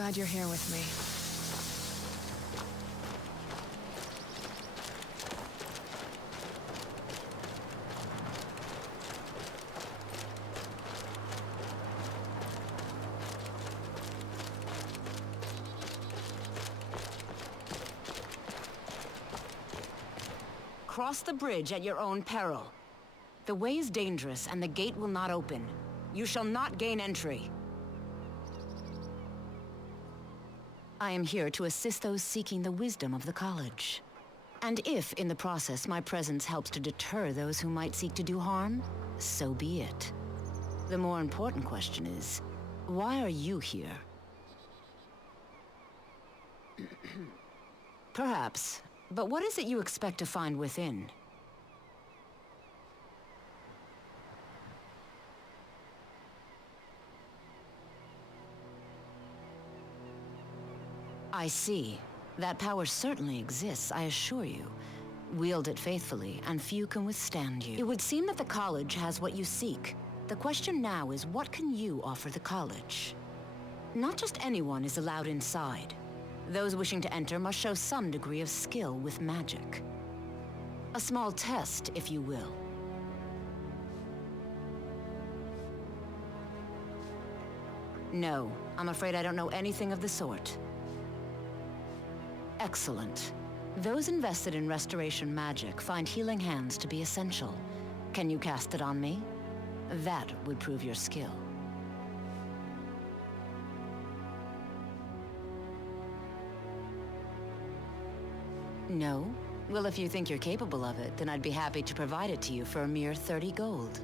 glad you're here with me. Cross the bridge at your own peril. The way is dangerous and the gate will not open. You shall not gain entry. I am here to assist those seeking the wisdom of the college. And if, in the process, my presence helps to deter those who might seek to do harm, so be it. The more important question is, why are you here? Perhaps, but what is it you expect to find within? I see. That power certainly exists, I assure you. Wield it faithfully, and few can withstand you. It would seem that the college has what you seek. The question now is, what can you offer the college? Not just anyone is allowed inside. Those wishing to enter must show some degree of skill with magic. A small test, if you will. No, I'm afraid I don't know anything of the sort. Excellent. Those invested in restoration magic find healing hands to be essential. Can you cast it on me? That would prove your skill. No? Well, if you think you're capable of it, then I'd be happy to provide it to you for a mere 30 gold.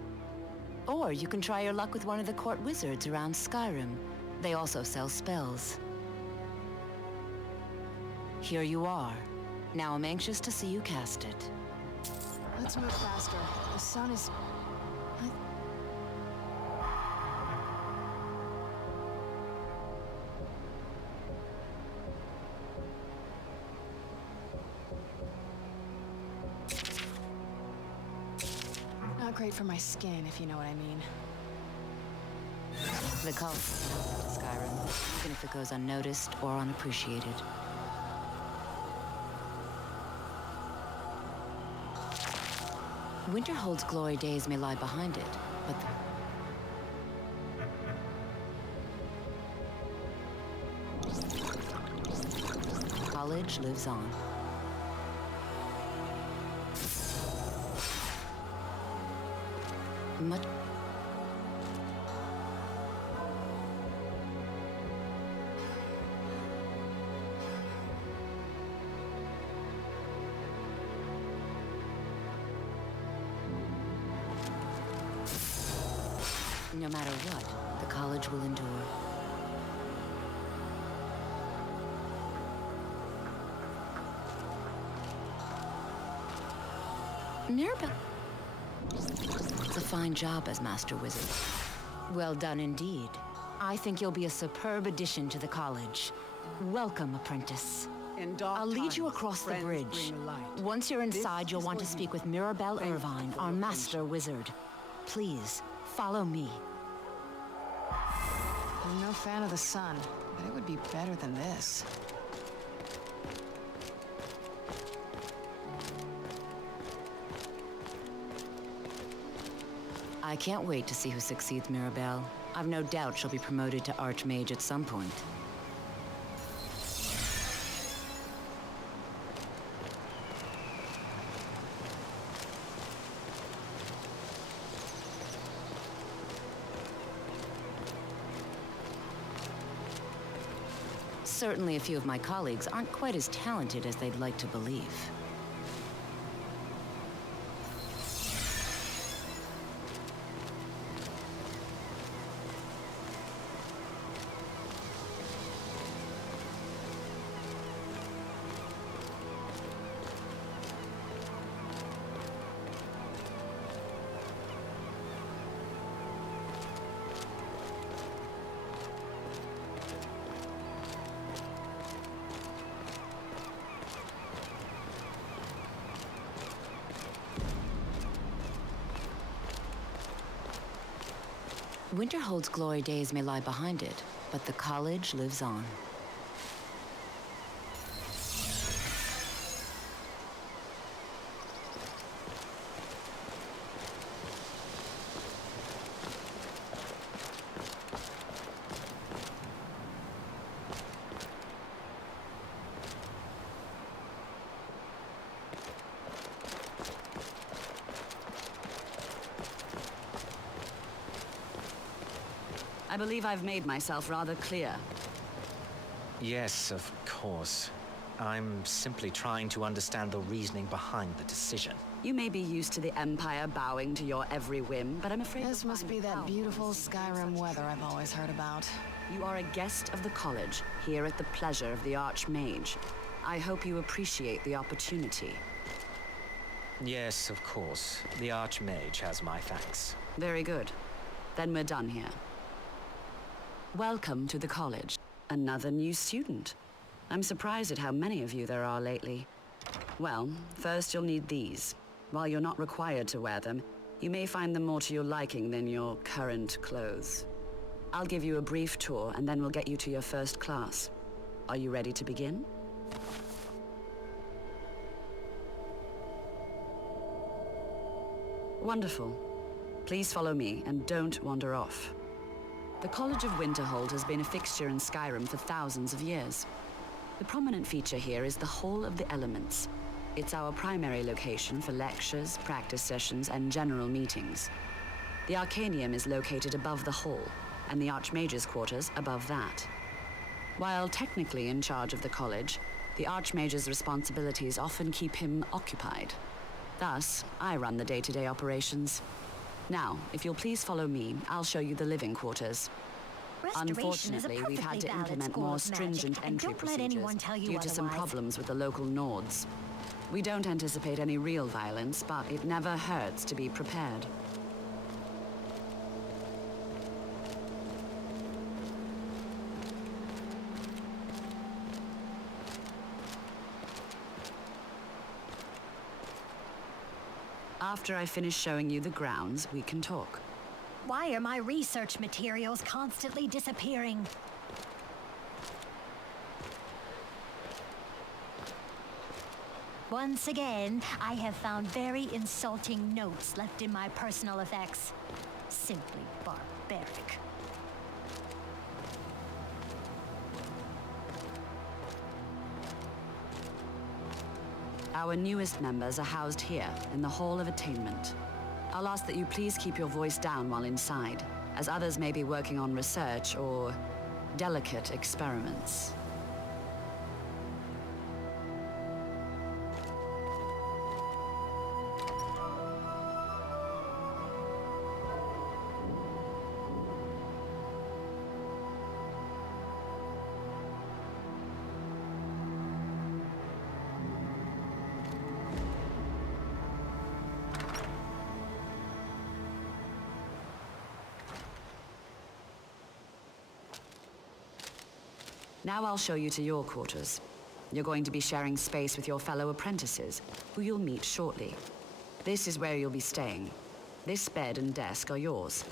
Or you can try your luck with one of the court wizards around Skyrim. They also sell spells. Here you are. Now I'm anxious to see you cast it. Let's move faster. The sun is... Not great for my skin, if you know what I mean. The cult of Skyrim, even if it goes unnoticed or unappreciated. Winterhold's glory days may lie behind it, but the college lives on. Much No matter what, the college will endure. Mirabelle. It's a fine job as Master Wizard. Well done indeed. I think you'll be a superb addition to the college. Welcome, apprentice. I'll lead you across the bridge. Once you're inside, you'll want to speak with Mirabelle Irvine, our Master Wizard. Please, follow me. I'm no fan of the sun, but it would be better than this. I can't wait to see who succeeds Mirabelle. I've no doubt she'll be promoted to Archmage at some point. Certainly a few of my colleagues aren't quite as talented as they'd like to believe. Winterhold's glory days may lie behind it, but the college lives on. I believe I've made myself rather clear. Yes, of course. I'm simply trying to understand the reasoning behind the decision. You may be used to the Empire bowing to your every whim, but I'm afraid This you'll must find be it that dull beautiful to see Skyrim such weather I've treatment. always heard about. You are a guest of the college, here at the pleasure of the Archmage. I hope you appreciate the opportunity. Yes, of course. The Archmage has my thanks. Very good. Then we're done here. Welcome to the college. Another new student. I'm surprised at how many of you there are lately. Well, first you'll need these. While you're not required to wear them, you may find them more to your liking than your current clothes. I'll give you a brief tour, and then we'll get you to your first class. Are you ready to begin? Wonderful. Please follow me, and don't wander off. The College of Winterhold has been a fixture in Skyrim for thousands of years. The prominent feature here is the Hall of the Elements. It's our primary location for lectures, practice sessions, and general meetings. The Arcanium is located above the hall, and the Archmage's quarters above that. While technically in charge of the college, the Archmage's responsibilities often keep him occupied. Thus, I run the day-to-day operations. Now, if you'll please follow me, I'll show you the living quarters. Unfortunately, we've had to implement more stringent entry procedures due to some problems with the local Nords. We don't anticipate any real violence, but it never hurts to be prepared. After I finish showing you the grounds, we can talk. Why are my research materials constantly disappearing? Once again, I have found very insulting notes left in my personal effects. Simply barbaric. Our newest members are housed here, in the Hall of Attainment. I'll ask that you please keep your voice down while inside, as others may be working on research or delicate experiments. Now I'll show you to your quarters. You're going to be sharing space with your fellow apprentices, who you'll meet shortly. This is where you'll be staying. This bed and desk are yours.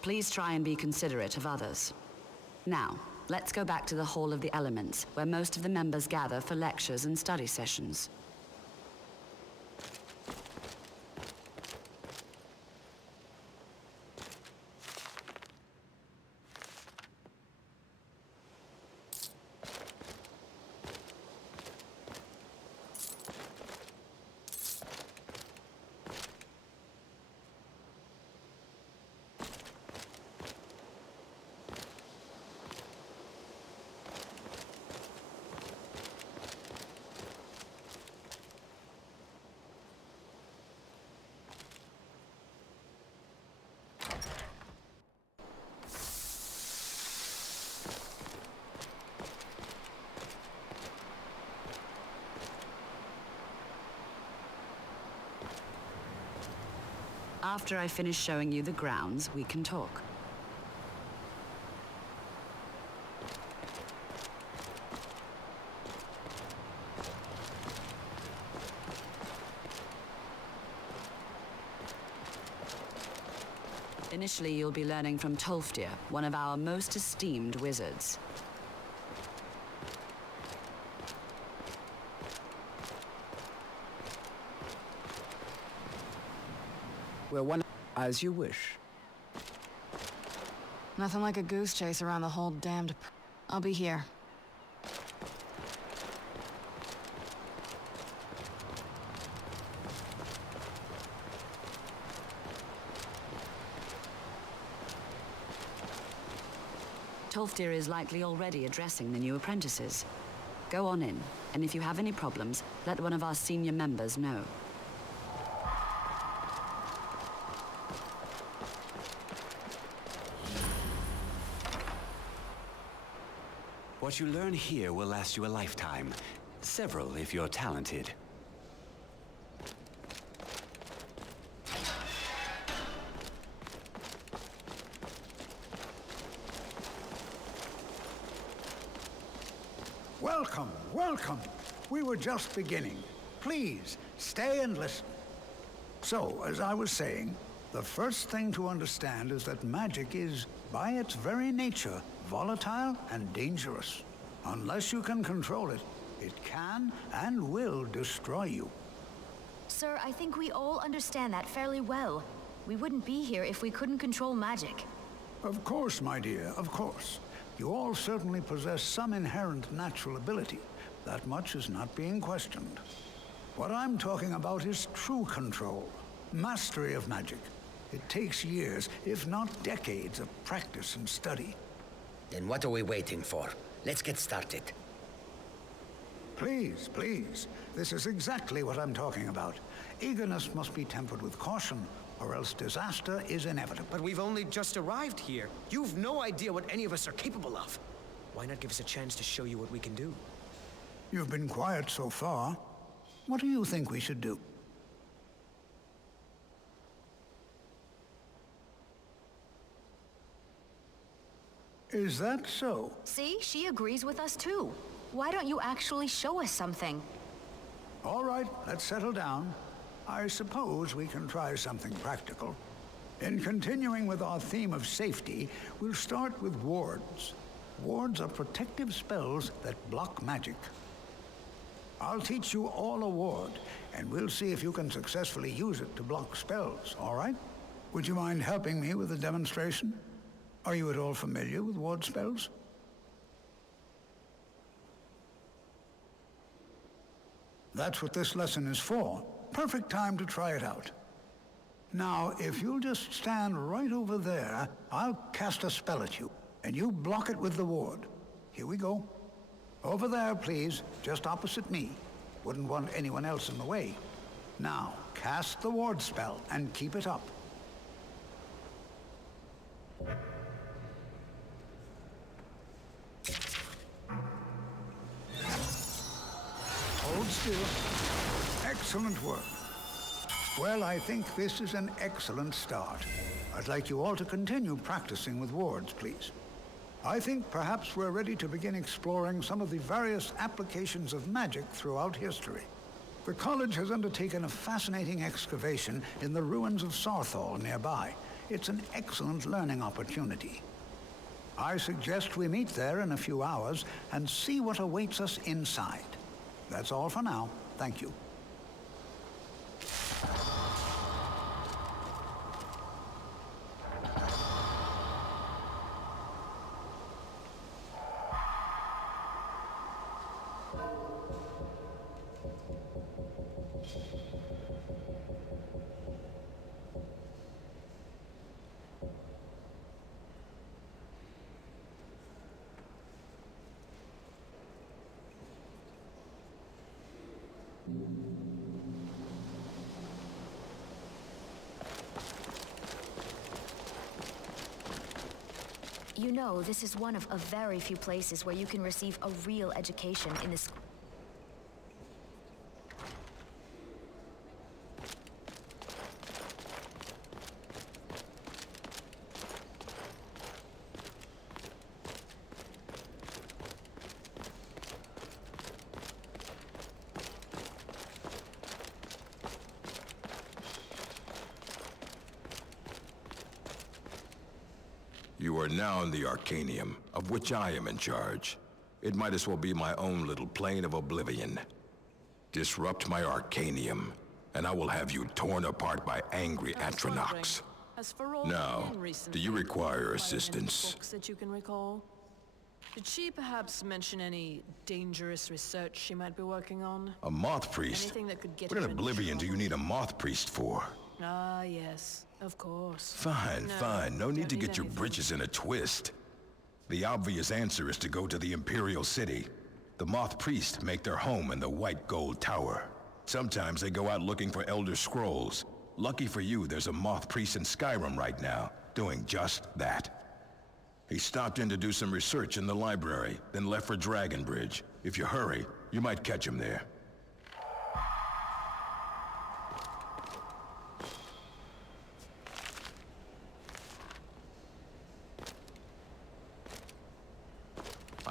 Please try and be considerate of others. Now, let's go back to the Hall of the Elements, where most of the members gather for lectures and study sessions. After I finish showing you the grounds, we can talk. Initially, you'll be learning from Tolfdir, one of our most esteemed wizards. We're one as you wish. Nothing like a goose chase around the whole damned... I'll be here. Tolfdir is likely already addressing the new apprentices. Go on in, and if you have any problems, let one of our senior members know. What you learn here will last you a lifetime. Several, if you're talented. Welcome, welcome. We were just beginning. Please, stay and listen. So, as I was saying, the first thing to understand is that magic is, by its very nature, volatile and dangerous. Unless you can control it, it can and will destroy you. Sir, I think we all understand that fairly well. We wouldn't be here if we couldn't control magic. Of course, my dear, of course. You all certainly possess some inherent natural ability. That much is not being questioned. What I'm talking about is true control, mastery of magic. It takes years, if not decades, of practice and study. Then what are we waiting for? Let's get started. Please, please. This is exactly what I'm talking about. Eagerness must be tempered with caution, or else disaster is inevitable. But we've only just arrived here. You've no idea what any of us are capable of. Why not give us a chance to show you what we can do? You've been quiet so far. What do you think we should do? Is that so? See, she agrees with us too. Why don't you actually show us something? All right, let's settle down. I suppose we can try something practical. In continuing with our theme of safety, we'll start with wards. Wards are protective spells that block magic. I'll teach you all a ward, and we'll see if you can successfully use it to block spells, all right? Would you mind helping me with a demonstration? Are you at all familiar with ward spells? That's what this lesson is for. Perfect time to try it out. Now, if you'll just stand right over there, I'll cast a spell at you, and you block it with the ward. Here we go. Over there, please, just opposite me. Wouldn't want anyone else in the way. Now, cast the ward spell and keep it up. Hold still. Excellent work. Well, I think this is an excellent start. I'd like you all to continue practicing with wards, please. I think perhaps we're ready to begin exploring some of the various applications of magic throughout history. The college has undertaken a fascinating excavation in the ruins of Sarthal nearby. It's an excellent learning opportunity. I suggest we meet there in a few hours and see what awaits us inside. That's all for now. Thank you. You know, this is one of a very few places where you can receive a real education in this. You are now in the Arcanium, of which I am in charge. It might as well be my own little plane of oblivion. Disrupt my Arcanium, and I will have you torn apart by angry Atronachs. Now, do you require assistance? That you can recall? Did she perhaps mention any dangerous research she might be working on? A moth priest? Anything that could get What in her in oblivion do you need a moth priest for? Ah, yes, of course. Fine, No, fine. No need don't to need get your anything. britches in a twist. The obvious answer is to go to the Imperial City. The Moth Priests make their home in the White Gold Tower. Sometimes they go out looking for Elder Scrolls. Lucky for you, there's a Moth Priest in Skyrim right now, doing just that. He stopped in to do some research in the library, then left for Dragonbridge. If you hurry, you might catch him there.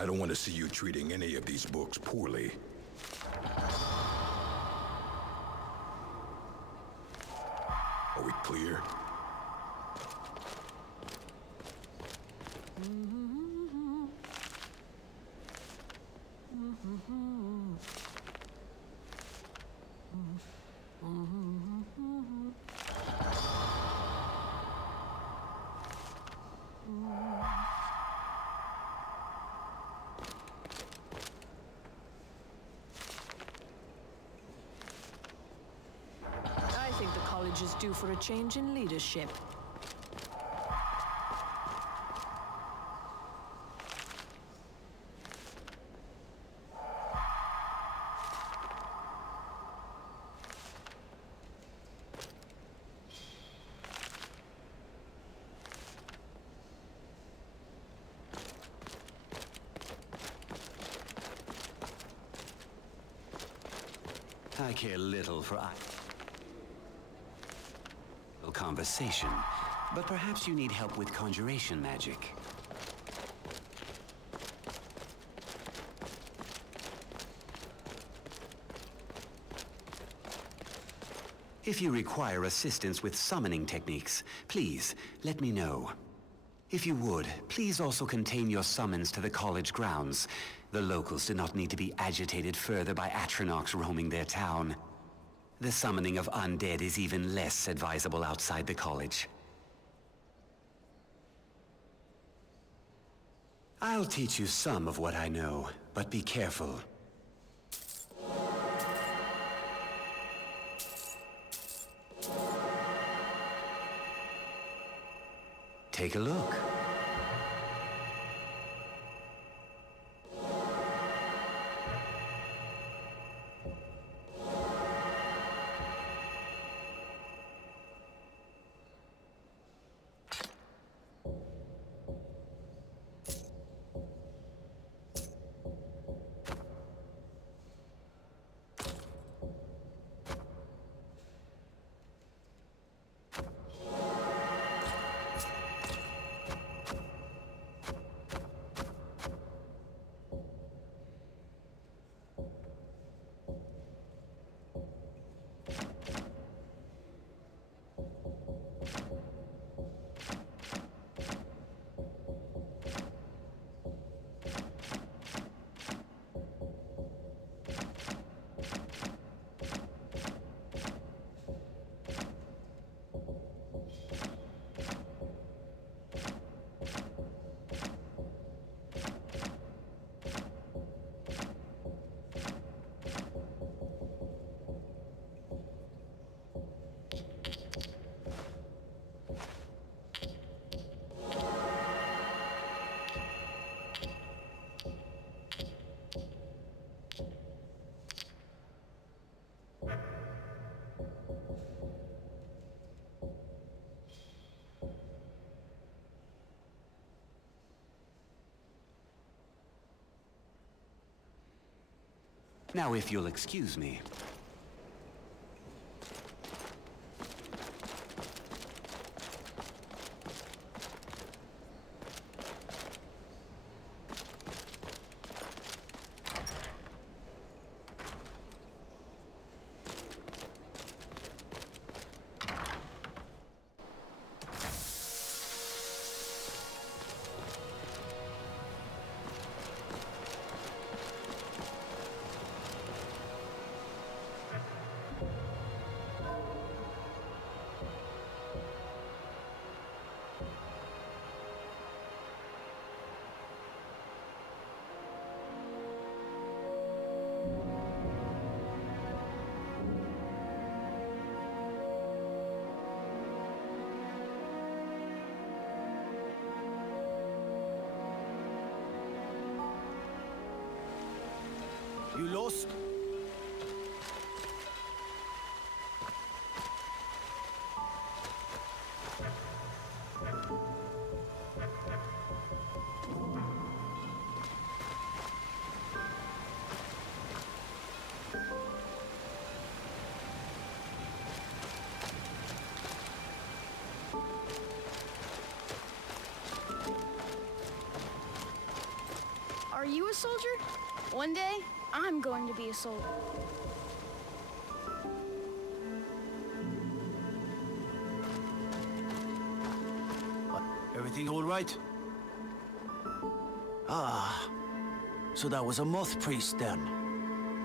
I don't want to see you treating any of these books poorly. Are we clear? I think the college is due for a change in leadership. I care little for conversation, but perhaps you need help with conjuration magic. If you require assistance with summoning techniques, please let me know. If you would, please also contain your summons to the college grounds. The locals do not need to be agitated further by Atronachs roaming their town. The summoning of undead is even less advisable outside the college. I'll teach you some of what I know, but be careful. Take a look. Now, if you'll excuse me. lost. Are you a soldier? One day, I'm going to be a soldier. Everything all right? Ah, so that was a moth priest then.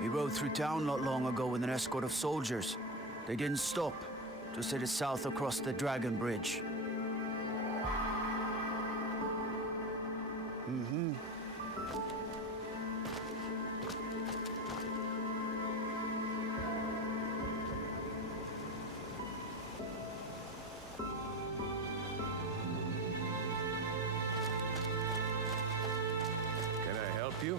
He rode through town not long ago with an escort of soldiers. They didn't stop, just headed south across the Dragon Bridge. Mm-hmm. Can I help you?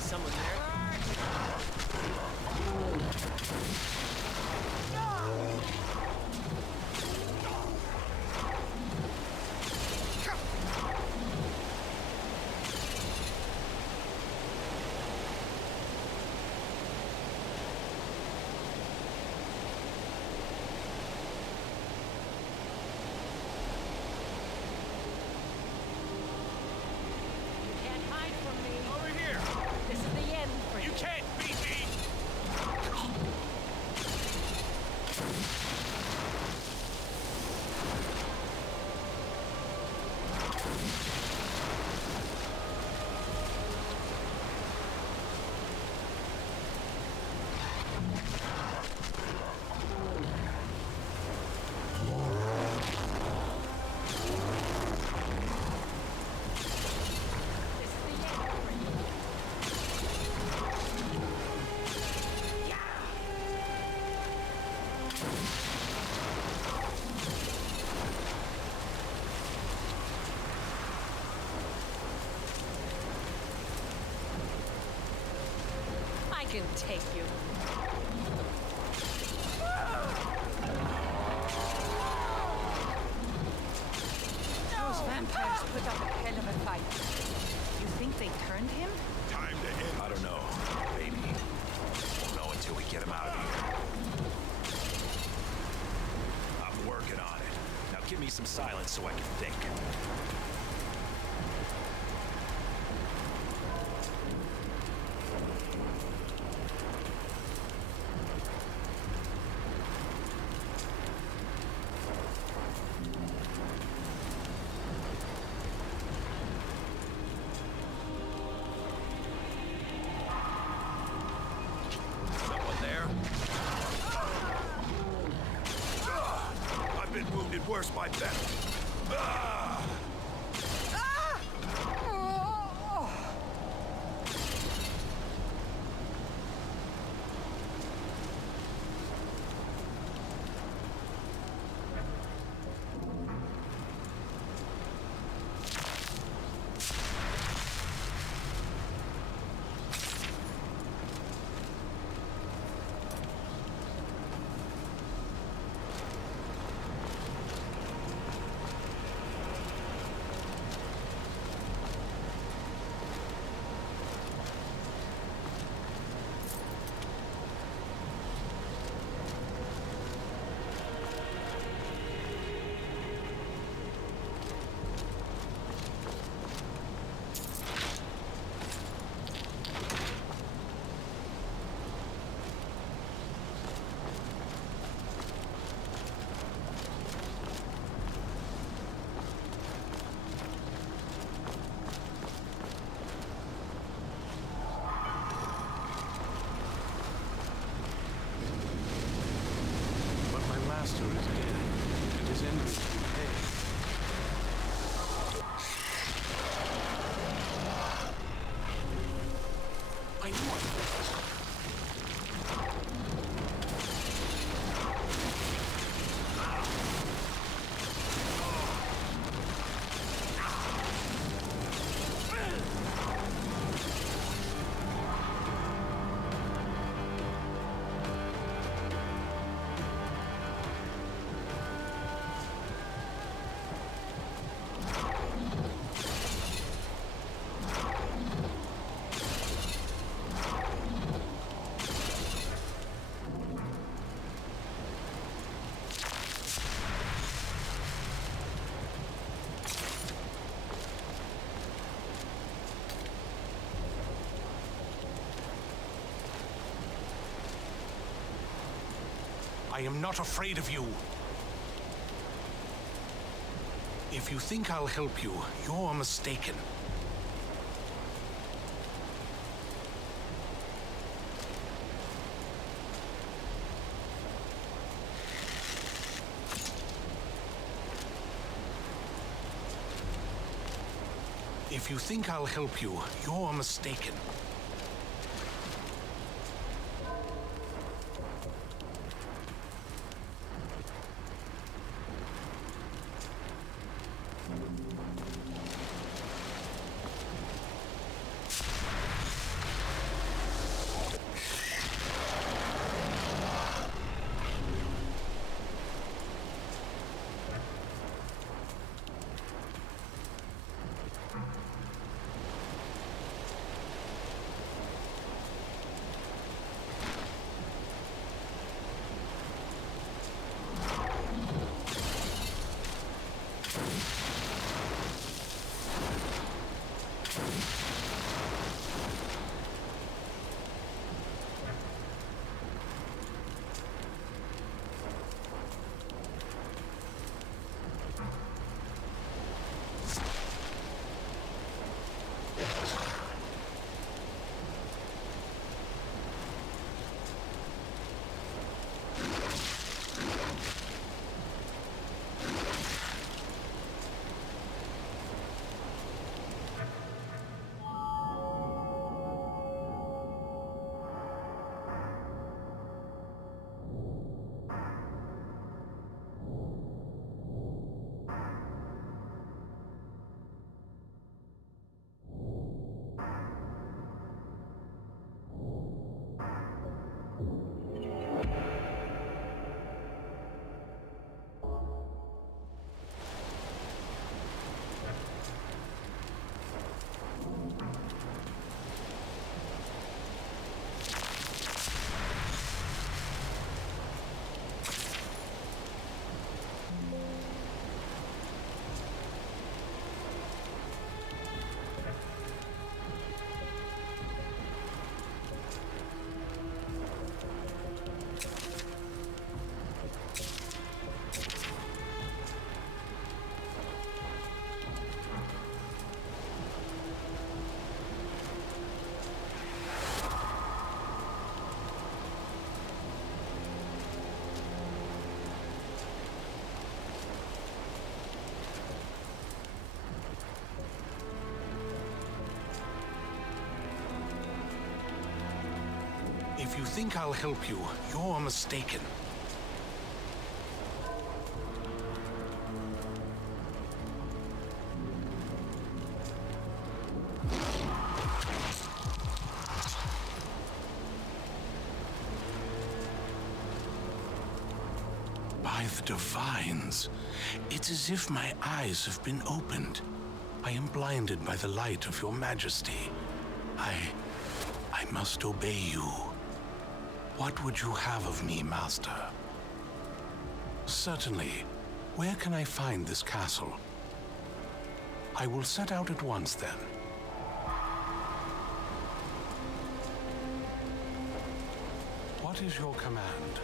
Someone there? I can take you. Those vampires put up a hell of a fight. You think they turned him? Time to end. I don't know. Maybe. We'll know until we get him out of here. I'm working on it. Now give me some silence so I can think. Worse by better. I am not afraid of you. If you think I'll help you, you're mistaken. If you think I'll help you, you're mistaken. If you think I'll help you, you're mistaken. By the Divines, it's as if my eyes have been opened. I am blinded by the light of your majesty. I must obey you. What would you have of me, master? Certainly. Where can I find this castle? I will set out at once, then. What is your command?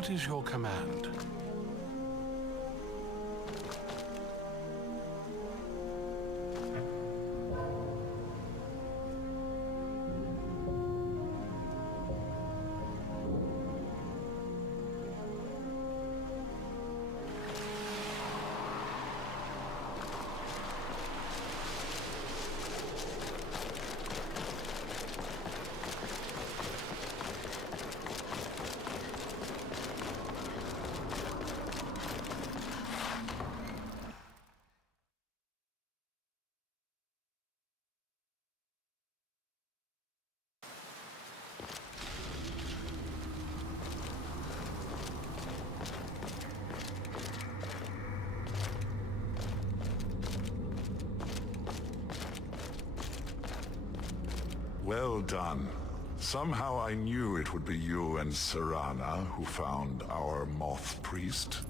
What is your command? Well done. Somehow I knew it would be you and Serana who found our moth priest.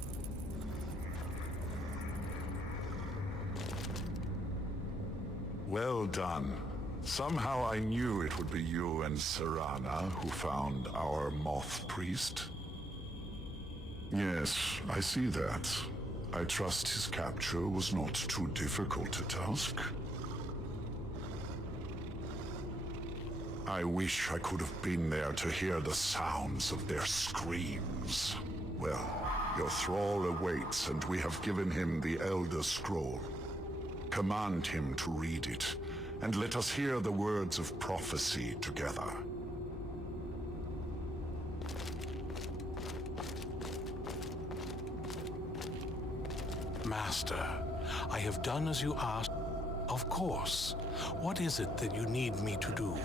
Well done. Somehow I knew it would be you and Serana who found our moth priest. Yes, I see that. I trust his capture was not too difficult a task. I wish I could have been there to hear the sounds of their screams. Well, your thrall awaits, and we have given him the Elder Scroll. Command him to read it, and let us hear the words of prophecy together. Master, I have done as you asked. Of course. What is it that you need me to do?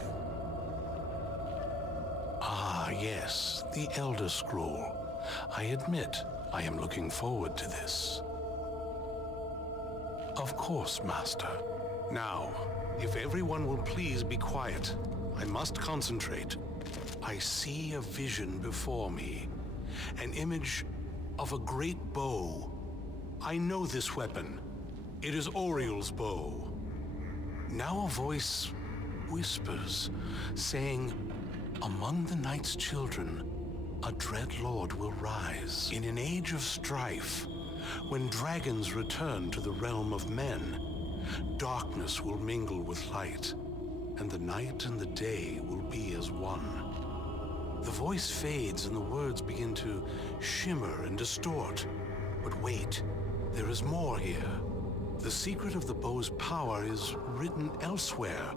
Ah, yes, the Elder Scroll. I admit, I am looking forward to this. Of course, Master. Now, if everyone will please be quiet, I must concentrate. I see a vision before me, an image of a great bow. I know this weapon. It is Oriel's bow. Now a voice whispers, saying, among the night's children, a dread lord will rise. In an age of strife, when dragons return to the realm of men, darkness will mingle with light, and the night and the day will be as one. The voice fades and the words begin to shimmer and distort. But wait, there is more here. The secret of the bow's power is written elsewhere.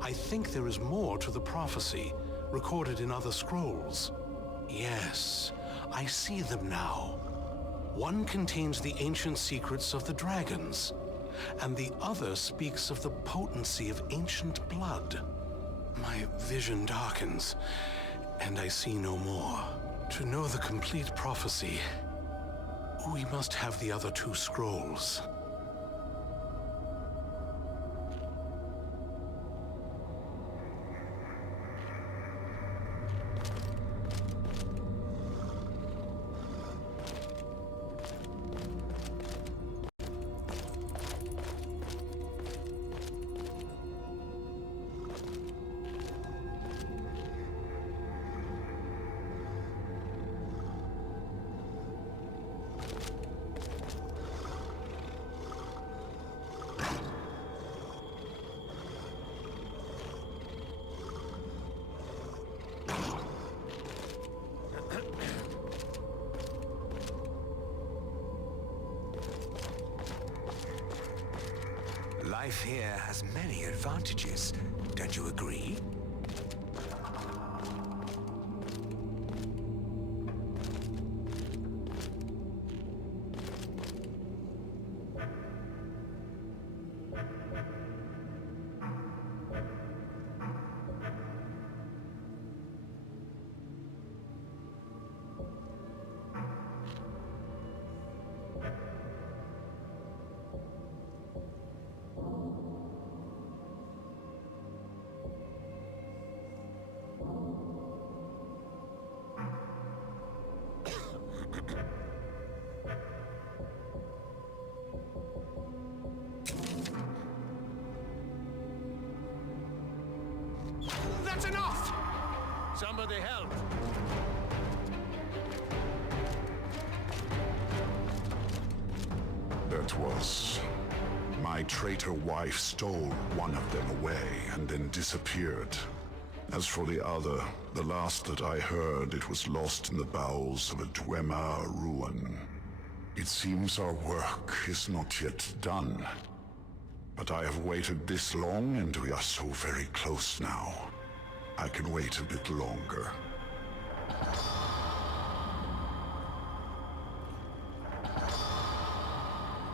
I think there is more to the prophecy, recorded in other scrolls. Yes, I see them now. One contains the ancient secrets of the dragons, and the other speaks of the potency of ancient blood. My vision darkens, and I see no more. To know the complete prophecy, we must have the other two scrolls. Life here has many advantages, don't you agree? That's enough! Somebody help! Yes. My traitor wife stole one of them away and then disappeared. As for the other, the last that I heard, it was lost in the bowels of a Dwemer ruin. It seems our work is not yet done. But I have waited this long, and we are so very close now. I can wait a bit longer.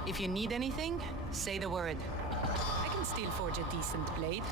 If you need anything, say the word. I can still forge a decent blade.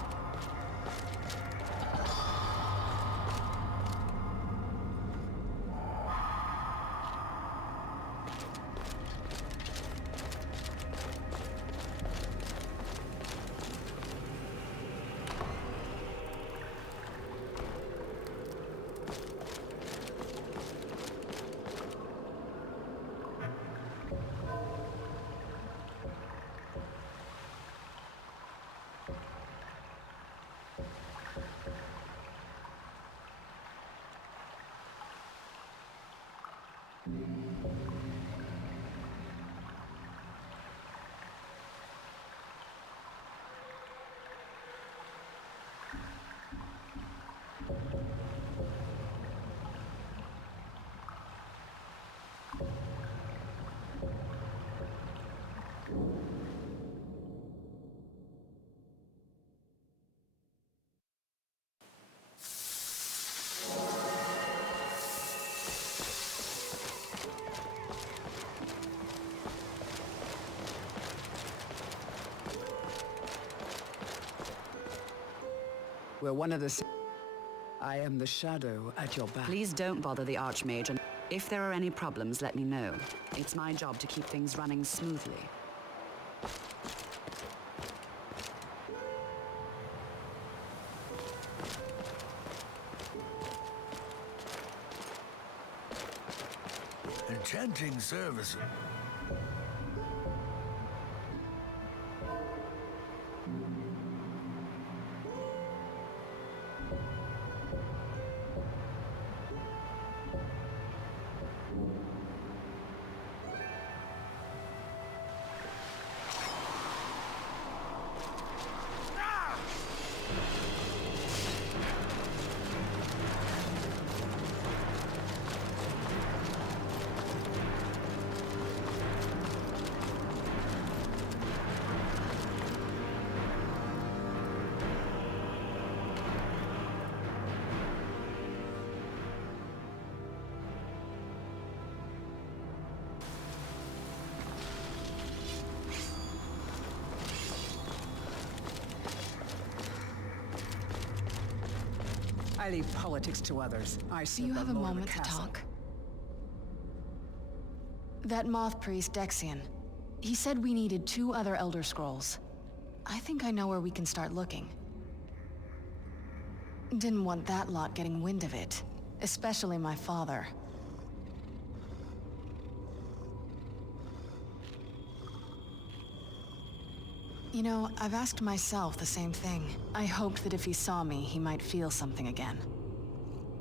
We're one of the... I am the shadow at your back. Please don't bother the Archmage, and if there are any problems, let me know. It's my job to keep things running smoothly. Enchanting service. I leave politics to others. Do you have a moment to talk? That moth priest, Dexian, he said we needed 2 other Elder Scrolls. I think I know where we can start looking. Didn't want that lot getting wind of it, especially my father. You know, I've asked myself the same thing. I hoped that if he saw me, he might feel something again.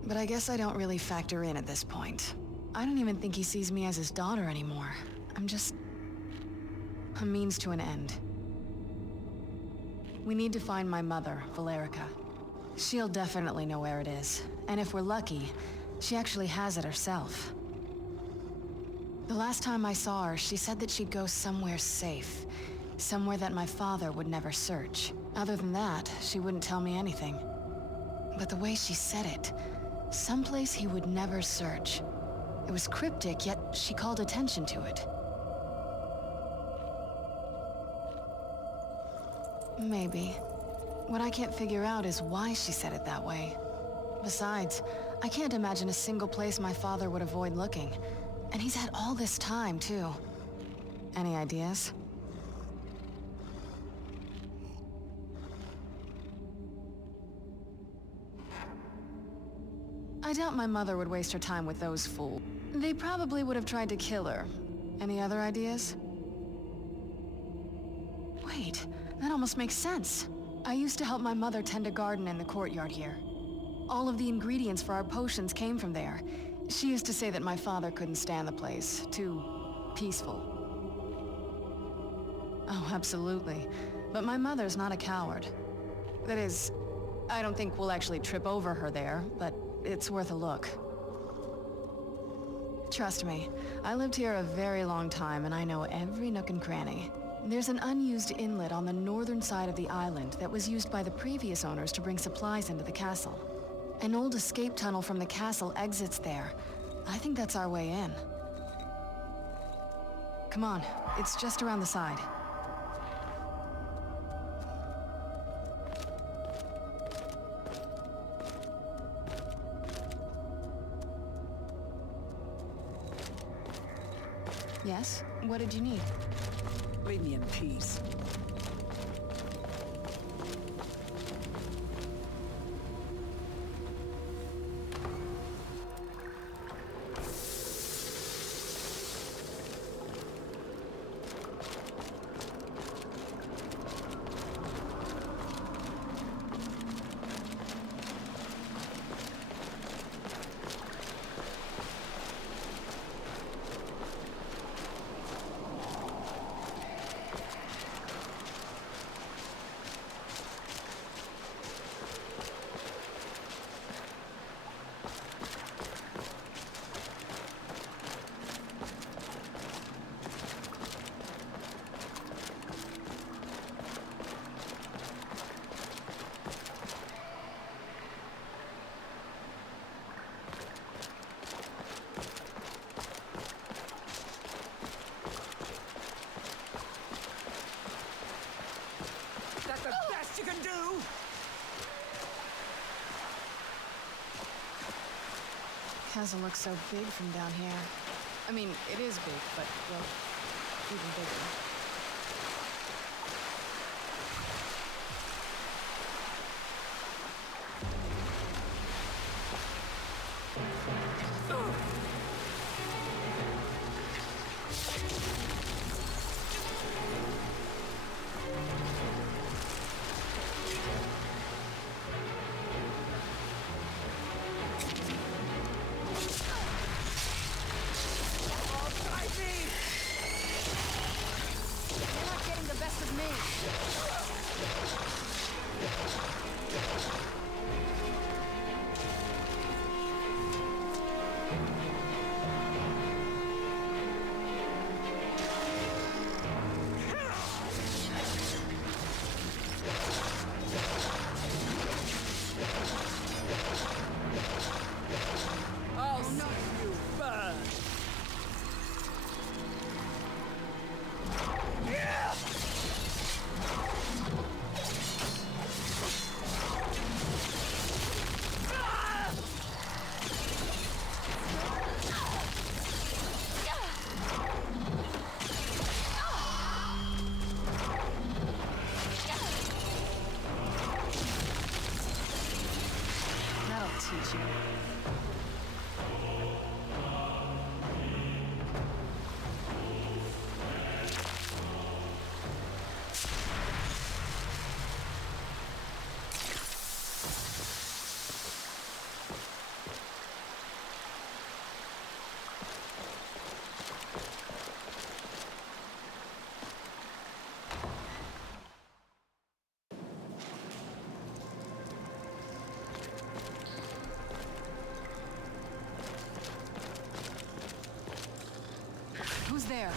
But I guess I don't really factor in at this point. I don't even think he sees me as his daughter anymore. I'm just... a means to an end. We need to find my mother, Valerica. She'll definitely know where it is. And if we're lucky, she actually has it herself. The last time I saw her, she said that she'd go somewhere safe. Somewhere that my father would never search. Other than that, she wouldn't tell me anything. But the way she said it, someplace he would never search. It was cryptic, yet she called attention to it. Maybe. What I can't figure out is why she said it that way. Besides, I can't imagine a single place my father would avoid looking. And he's had all this time, too. Any ideas? I doubt my mother would waste her time with those fools. They probably would have tried to kill her. Any other ideas? Wait, that almost makes sense. I used to help my mother tend a garden in the courtyard here. All of the ingredients for our potions came from there. She used to say that my father couldn't stand the place. Too peaceful. Oh, absolutely. But my mother's not a coward. That is, I don't think we'll actually trip over her there, but it's worth a look. Trust me, I lived here a very long time and I know every nook and cranny. There's an unused inlet on the northern side of the island that was used by the previous owners to bring supplies into the castle. An old escape tunnel from the castle exits there. I think that's our way in. Come on, it's just around the side. Yes? What did you need? Leave me in peace. You can do! Castle looks so big from down here. I mean, it is big, but, well, even bigger. Teach you. Who's there?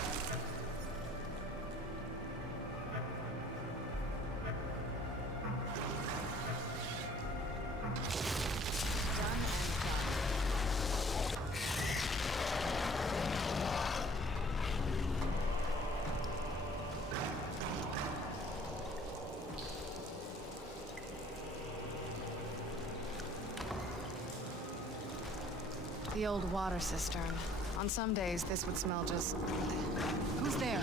The old water cistern. On some days, this would smell just... Who's there?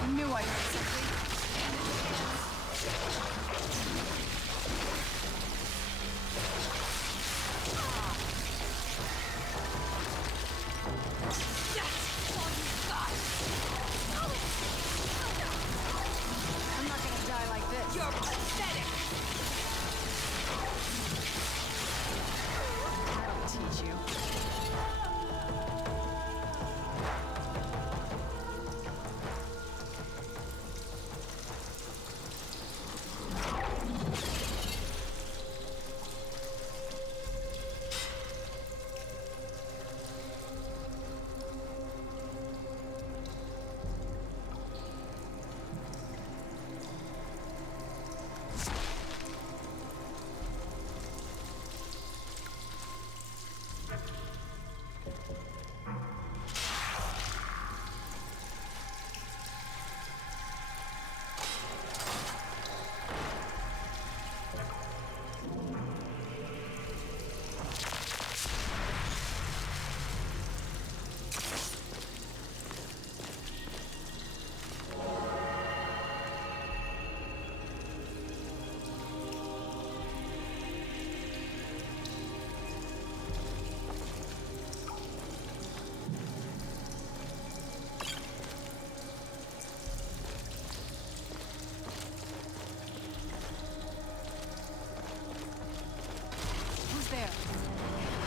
I knew I heard something. I'm there?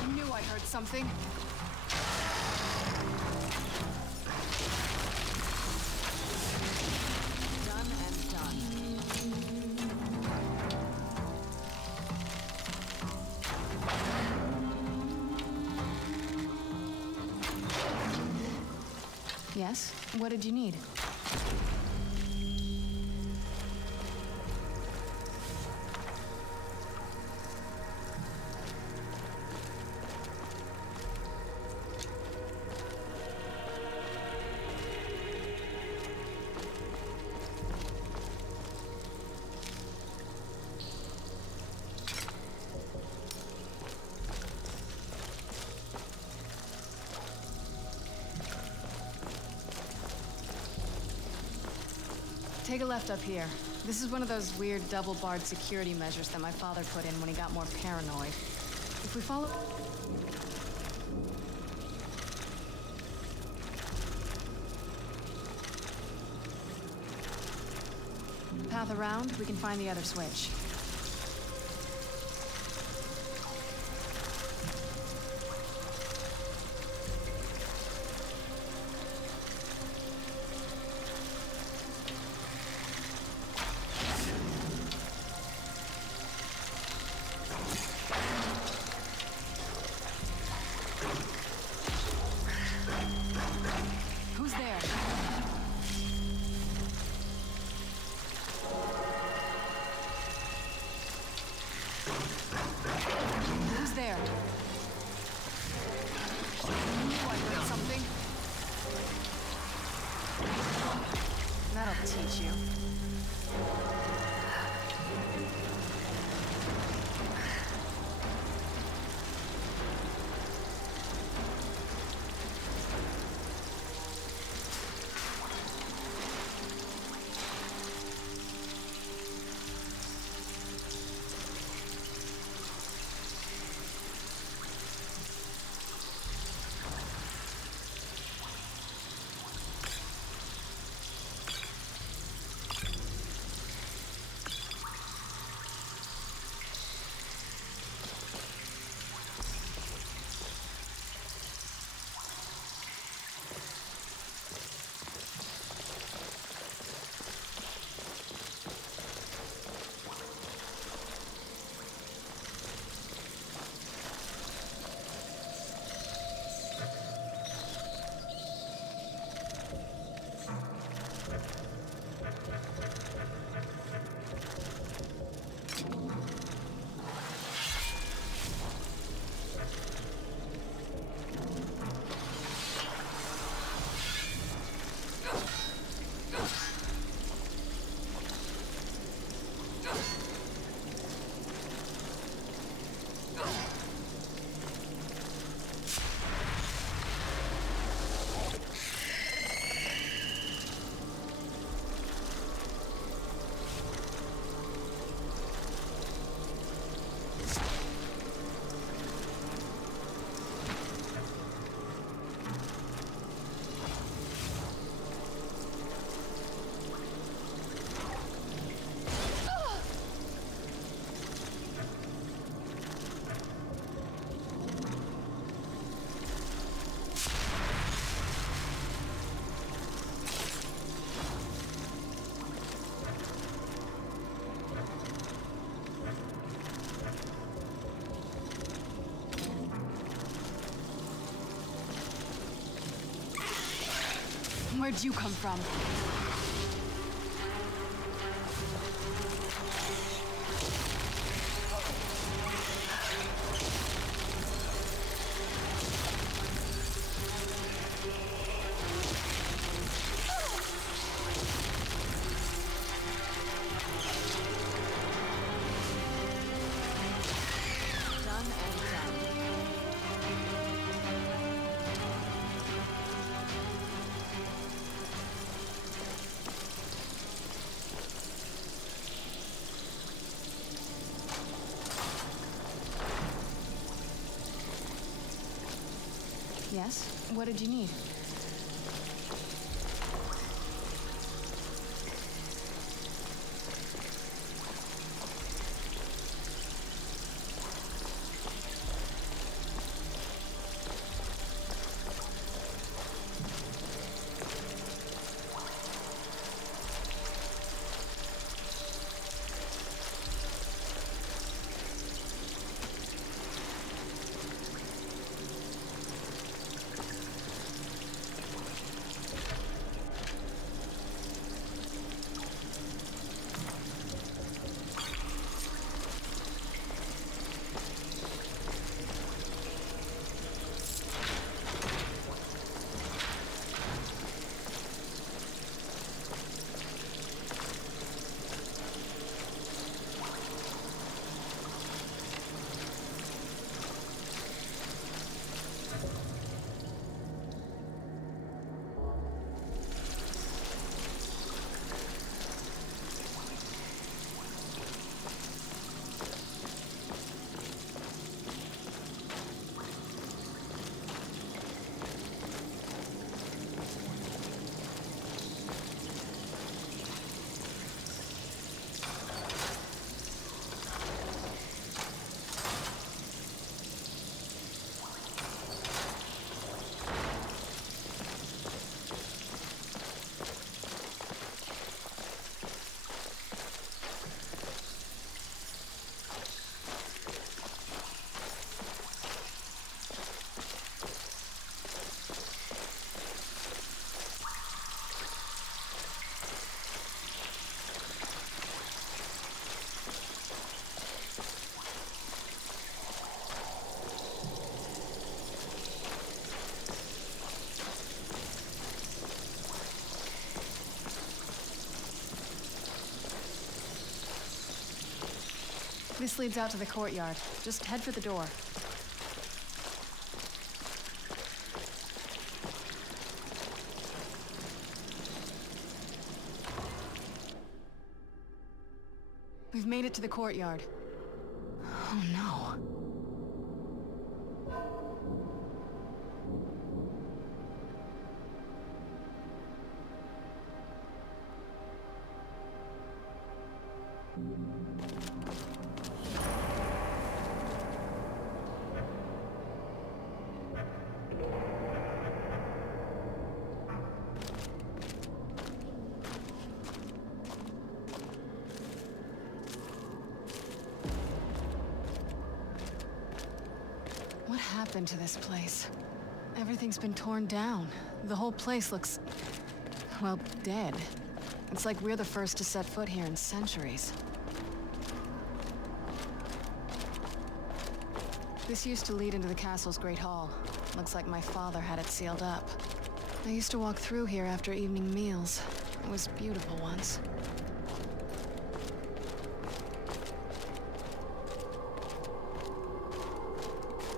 I knew I heard something. Done and done. Yes? What did you need? Take a left up here. This is one of those weird double-barred security measures that my father put in when he got more paranoid. If we follow... path around, we can find the other switch. Who's there? Who's there? I heard something. That'll teach you. Where'd you come from? Yes? What did you need? This leads out to the courtyard. Just head for the door. We've made it to the courtyard. Oh no. What happened to this place? Everything's been torn down. The whole place looks, well, dead. It's like we're the first to set foot here in centuries. This used to lead into the castle's Great Hall. Looks like my father had it sealed up. I used to walk through here after evening meals. It was beautiful once.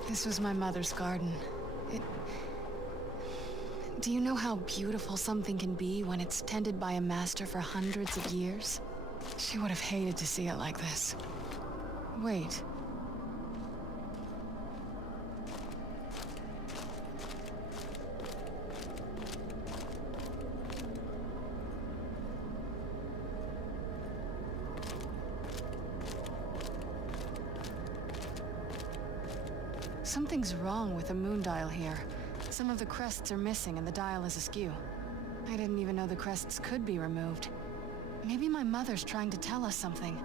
This was my mother's garden. Do you know how beautiful something can be when it's tended by a master for hundreds of years? She would have hated to see it like this. Wait. Something's wrong with the moon dial here. Some of the crests are missing and the dial is askew. I didn't even know the crests could be removed. Maybe my mother's trying to tell us something.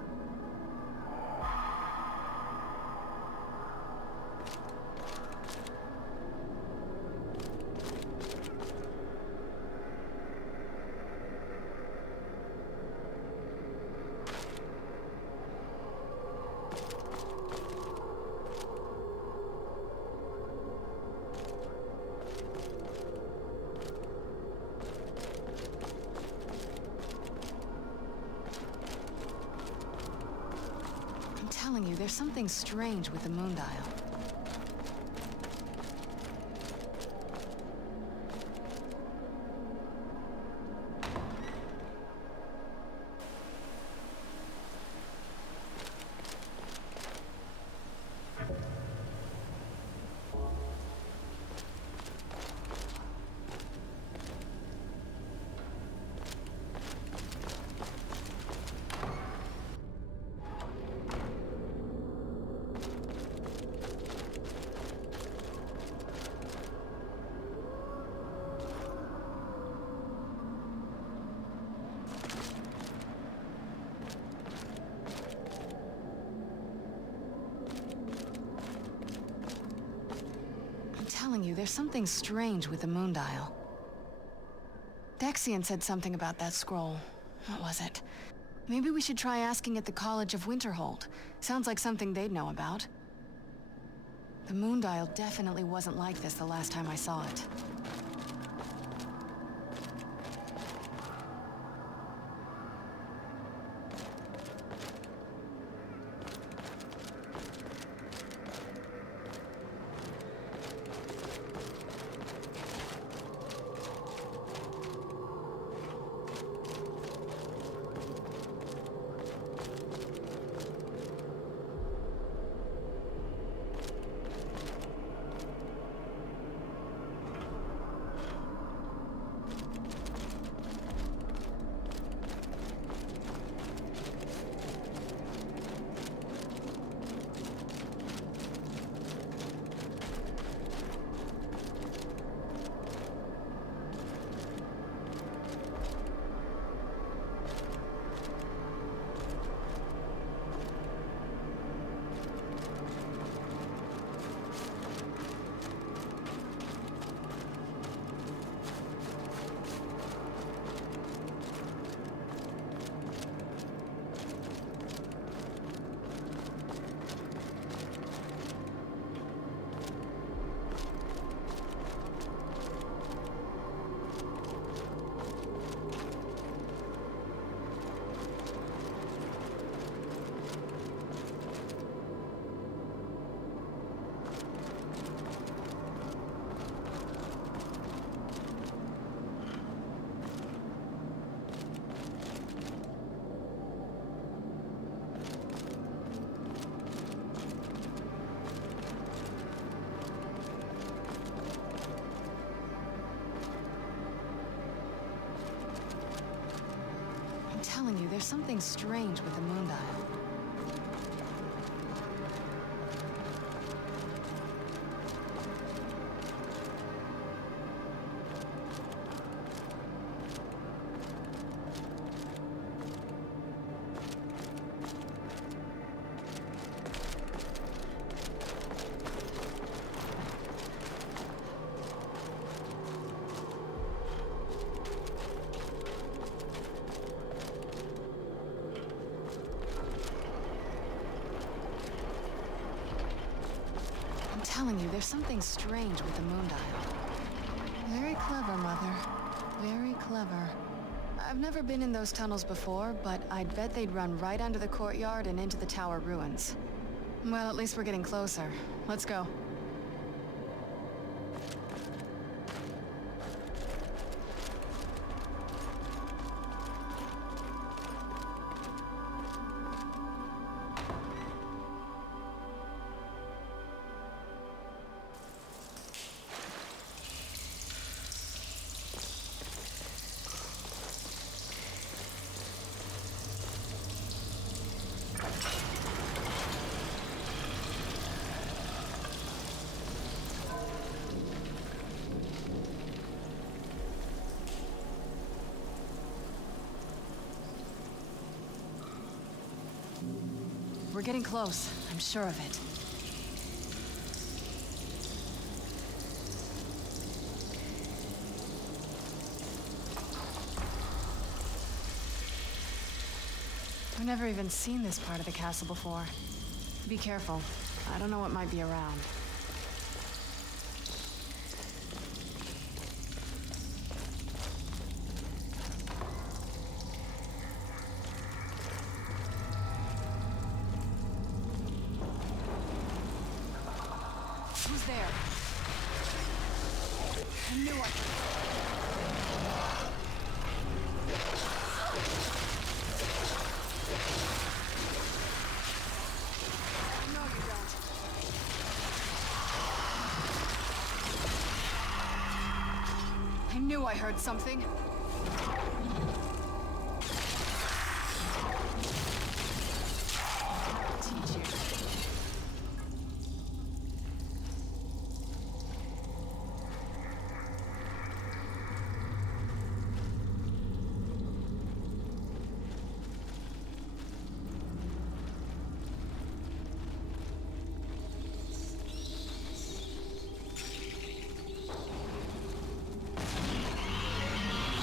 There's something strange with the moon dial. There's something strange with the moon dial. Dexian said something about that scroll. What was it? Maybe we should try asking at the College of Winterhold. Sounds like something they'd know about. The moon dial definitely wasn't like this the last time I saw it. something strange with the moon dial. I'm telling you, there's something strange with the moon dial. Very clever, Mother. Very clever. I've never been in those tunnels before, but I'd bet they'd run right under the courtyard and into the tower ruins. Well, at least we're getting closer. Let's go. We're getting close. I'm sure of it. I've never even seen this part of the castle before. Be careful. I don't know what might be around. Who's there? I knew I could. No, you don't. I knew I heard something. I'll teach you.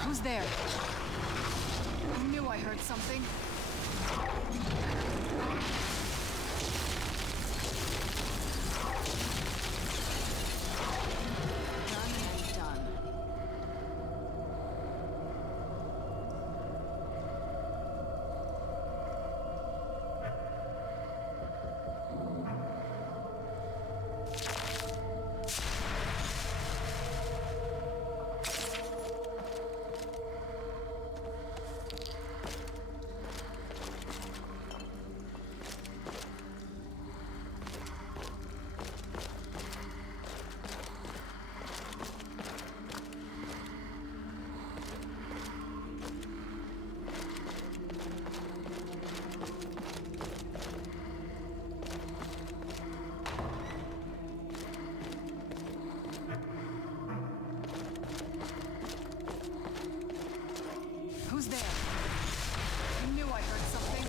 Who's there? I knew I heard something. Done and done. Who's there? I knew I heard something.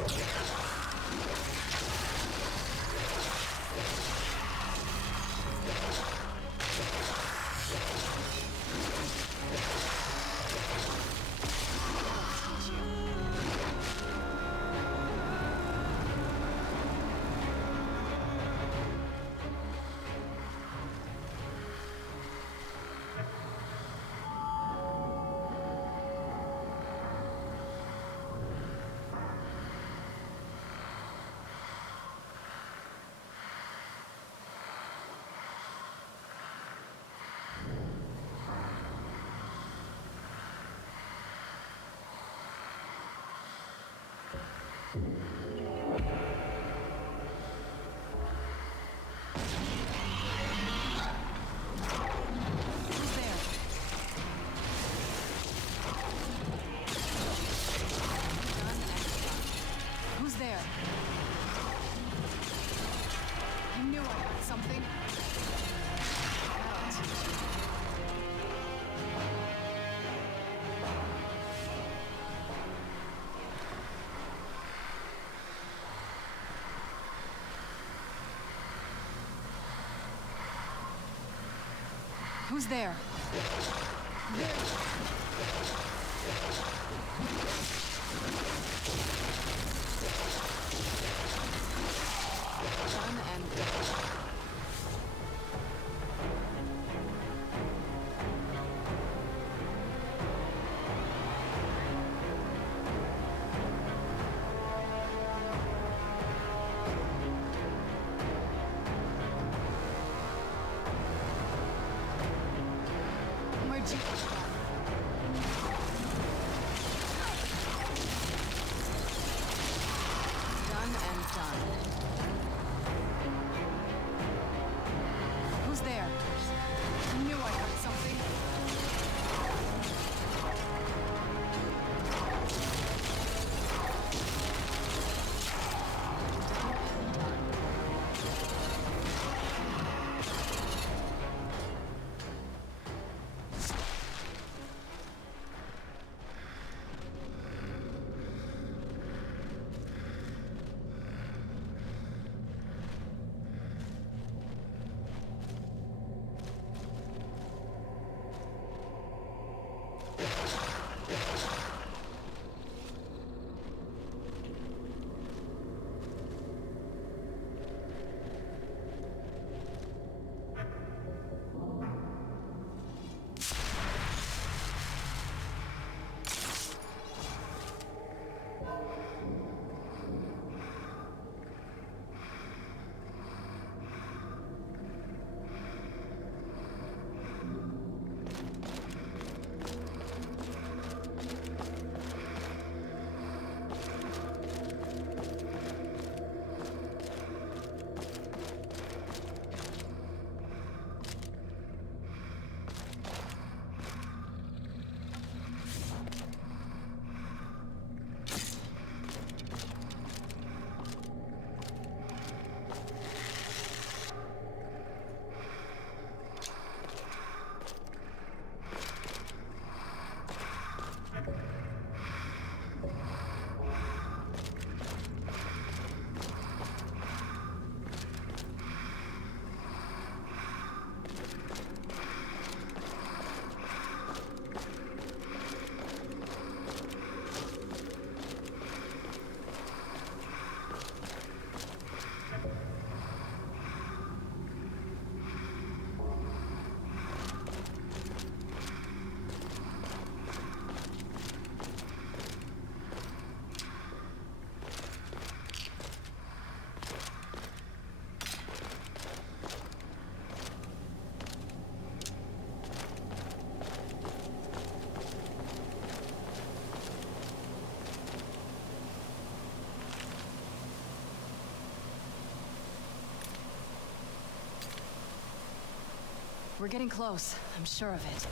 Who's there? I knew I heard something. That'll teach you. Who's there? Done and done. Where'd you come from? Done and done. Who's there? I knew I heard something. We're getting close, I'm sure of it.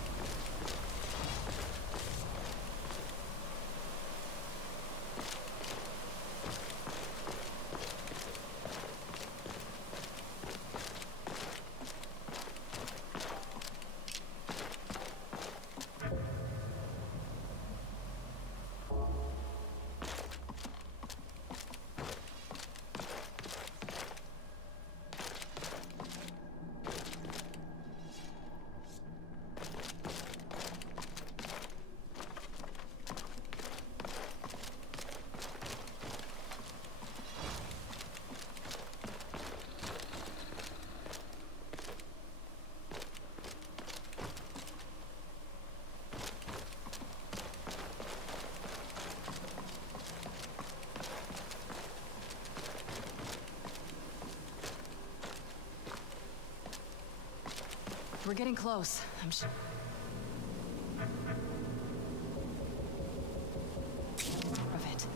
We're getting close, I'm sure. Of it.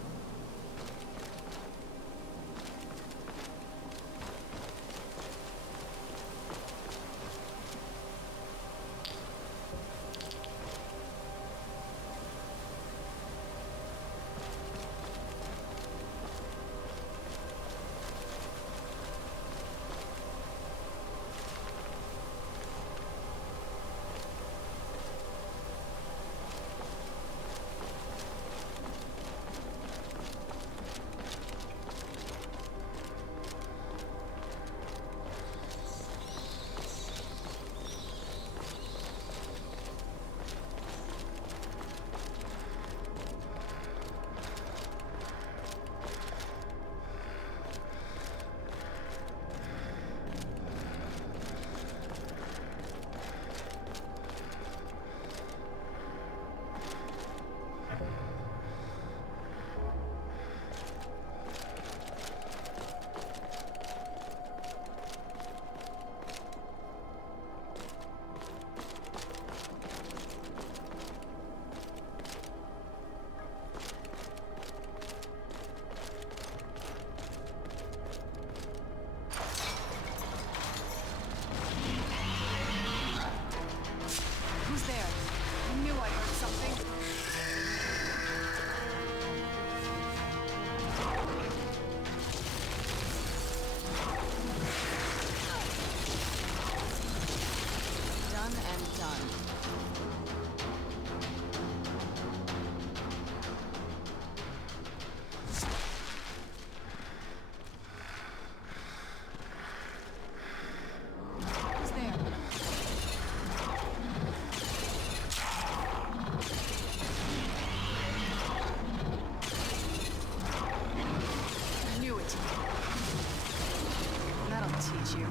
teach you.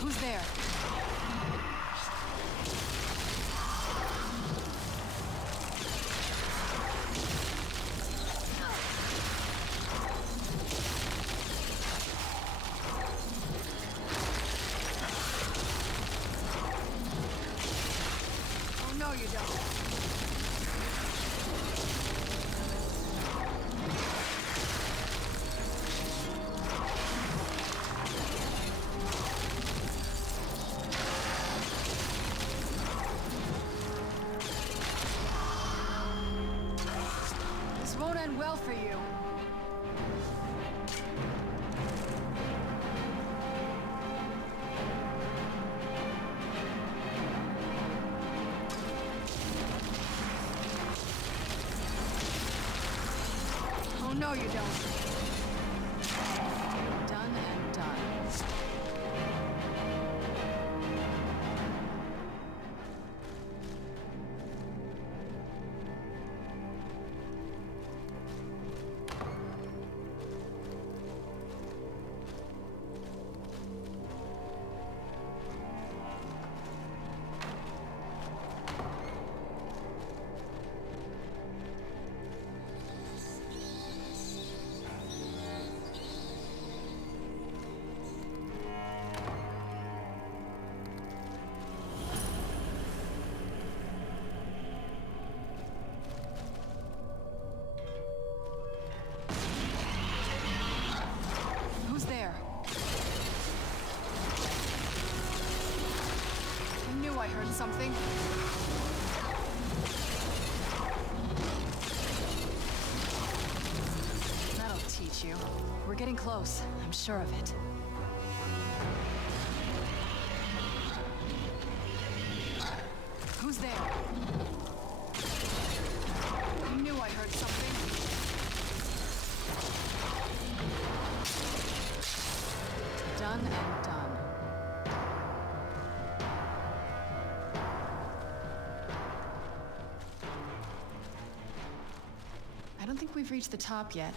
Who's there? Oh, no, you don't. This won't end well for you. Oh, no, you don't. Done and done. Who's there? I knew I heard something. That'll teach you. We're getting close. I'm sure of it. Who's there? I knew I heard something. Done and done. I don't think we've reached the top yet.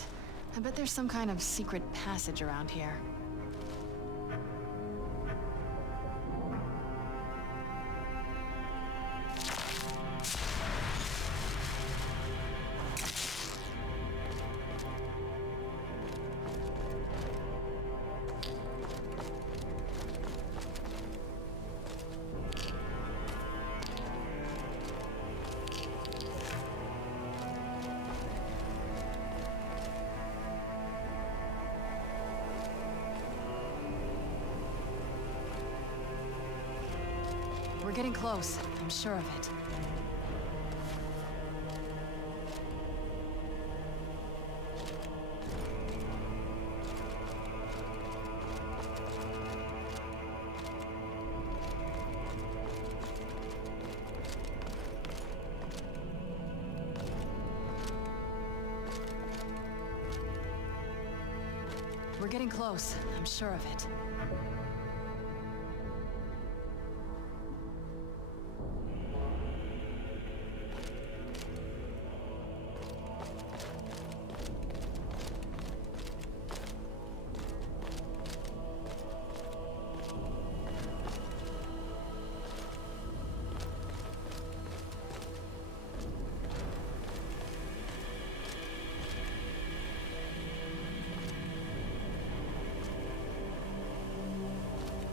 I bet there's some kind of secret passage around here. We're getting close. I'm sure of it. We're getting close. I'm sure of it.